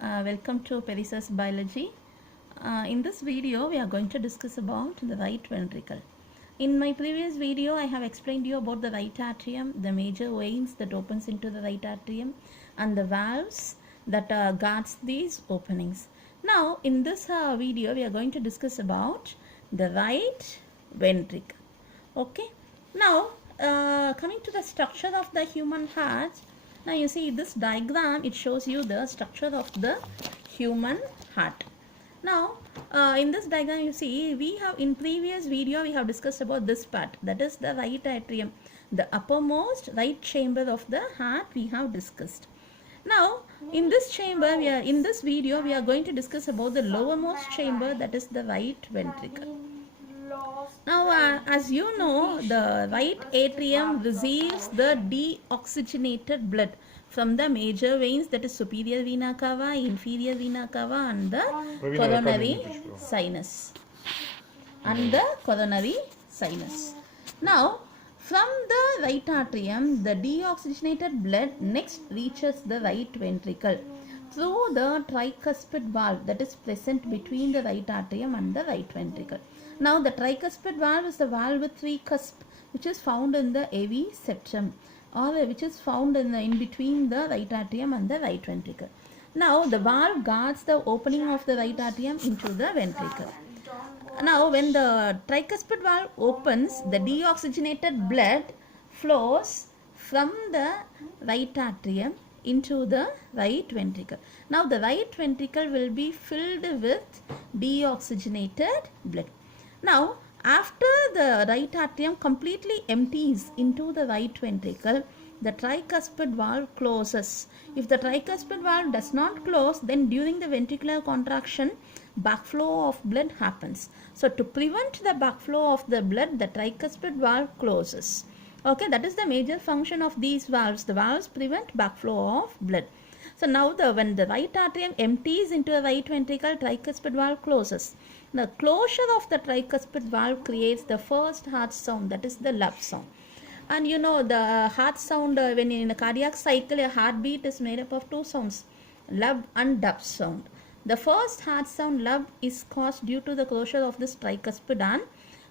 Welcome to Perisa's Biology. In this video, we are going to discuss about the right ventricle. In my previous video, I have explained you about the right atrium, the major veins that opens into the right atrium, and the valves that guards these openings. Now, in this video, we are going to discuss about the right ventricle. Okay. Now, coming to the structure of the human heart. Now you see this diagram, it shows you the structure of the human heart. Now in this diagram you see, we have in previous video we have discussed about this part, that is the right atrium, the uppermost right chamber of the heart we have discussed. Now in this chamber in this video we are going to discuss about the lowermost chamber, that is the right ventricle. Now, as you know, the right atrium receives the deoxygenated blood from the major veins, that is superior vena cava, inferior vena cava, and the coronary sinus. Now, from the right atrium, the deoxygenated blood next reaches the right ventricle through the tricuspid valve that is present between the right atrium and the right ventricle. Now the tricuspid valve is the valve with three cusps which is found in the AV septum, or which is found in between the right atrium and the right ventricle. Now the valve guards the opening of the right atrium into the ventricle. Now when the tricuspid valve opens, the deoxygenated blood flows from the right atrium into the right ventricle. Now the right ventricle will be filled with deoxygenated blood. Now after the right atrium completely empties into the right ventricle, the tricuspid valve closes. If the tricuspid valve does not close, then during the ventricular contraction, backflow of blood happens. So to prevent the backflow of the blood, the tricuspid valve closes. Okay, that is the major function of these valves. The valves prevent backflow of blood. So now when the right atrium empties into the right ventricle, tricuspid valve closes. The closure of the tricuspid valve creates the first heart sound, that is the love sound. And you know the heart sound, when in a cardiac cycle, a heartbeat is made up of two sounds, love and dub sound. The first heart sound, love, is caused due to the closure of this tricuspid and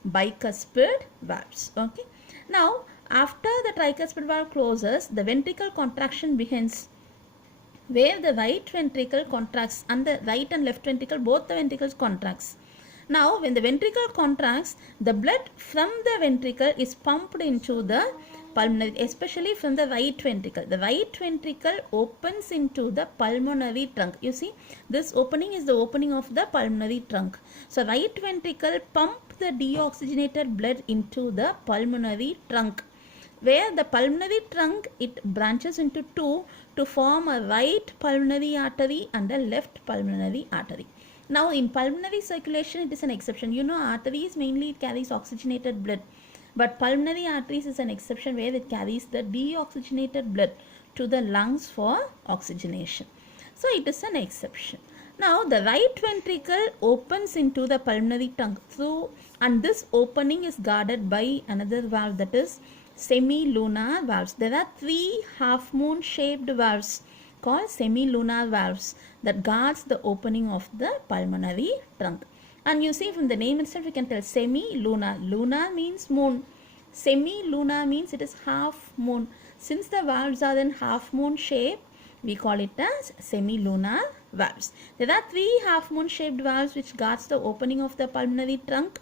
bicuspid valves. Okay. Now after the tricuspid valve closes, the ventricle contraction begins, where the right ventricle contracts and the right and left ventricle, both the ventricles contracts. Now when the ventricle contracts, the blood from the ventricle is pumped into the pulmonary, especially from the right ventricle. The right ventricle opens into the pulmonary trunk. You see, this opening is the opening of the pulmonary trunk. So right ventricle pump the deoxygenated blood into the pulmonary trunk, where the pulmonary trunk, it branches into two to form a right pulmonary artery and a left pulmonary artery. Now in pulmonary circulation, it is an exception. You know, arteries mainly it carries oxygenated blood, but pulmonary arteries is an exception, where it carries the deoxygenated blood to the lungs for oxygenation. So it is an exception. Now the right ventricle opens into the pulmonary trunk through, and this opening is guarded by another valve, that is semilunar valves. There are three half moon shaped valves called semilunar valves that guards the opening of the pulmonary trunk. And you see from the name itself, you can tell semi-lunar. Lunar means moon. Semi-lunar means it is half moon. Since the valves are in half moon shape, we call it as semi-lunar valves. There are three half moon shaped valves which guards the opening of the pulmonary trunk.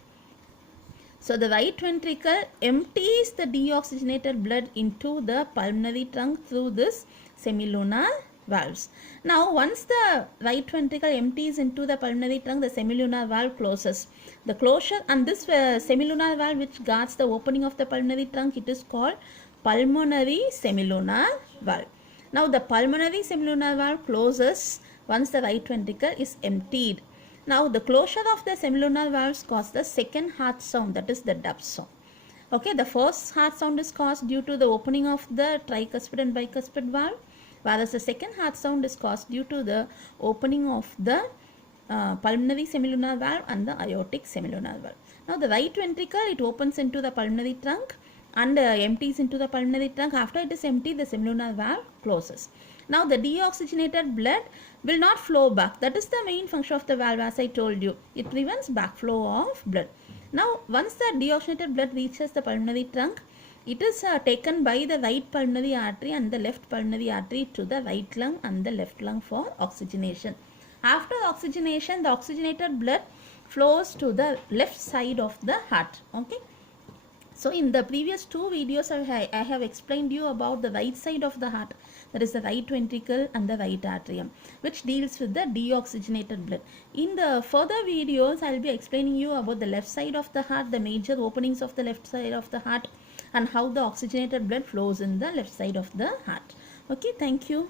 So the right ventricle empties the deoxygenated blood into the pulmonary trunk through this semilunar valves. Now once the right ventricle empties into the pulmonary trunk, the semilunar valve closes. The closure, and this semilunar valve which guards the opening of the pulmonary trunk, it is called pulmonary semilunar valve. Now the pulmonary semilunar valve closes once the right ventricle is emptied. Now the closure of the semilunar valves causes the second heart sound, that is the dub sound. Okay, the first heart sound is caused due to the opening of the tricuspid and bicuspid valve, whereas the second heart sound is caused due to the opening of the pulmonary semilunar valve and the aortic semilunar valve. Now the right ventricle, it opens into the pulmonary trunk and empties into the pulmonary trunk. After it is empty, the semilunar valve closes. Now the deoxygenated blood will not flow back. That is the main function of the valve, as I told you. It prevents backflow of blood. Now once the deoxygenated blood reaches the pulmonary trunk, it is taken by the right pulmonary artery and the left pulmonary artery to the right lung and the left lung for oxygenation. After oxygenation, the oxygenated blood flows to the left side of the heart. Okay. So in the previous two videos, I have explained you about the right side of the heart, that is the right ventricle and the right atrium, which deals with the deoxygenated blood. In the further videos, I will be explaining you about the left side of the heart, the major openings of the left side of the heart, and how the oxygenated blood flows in the left side of the heart. Okay, thank you.